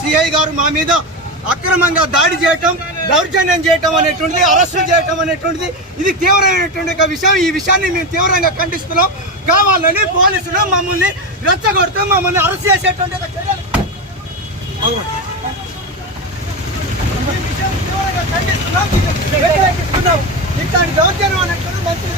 CI గారు మా మీద అక్రమంగా దాడి చేయటం, దౌర్జన్యం చేయటం అనేటువంటిది, అరెస్టు చేయటం అనేటువంటిది ఇది తీవ్రమైనటువంటి విషయం. ఈ విషయాన్ని మేము తీవ్రంగా ఖండిస్తున్నాం. కావాలని పోలీసులు మమ్మల్ని రెచ్చగొడుతూ మమ్మల్ని అరెస్ట్ చేసేటువంటి ఇట్లాంటి దౌర్జన్యం అనేటువంటి మంచిది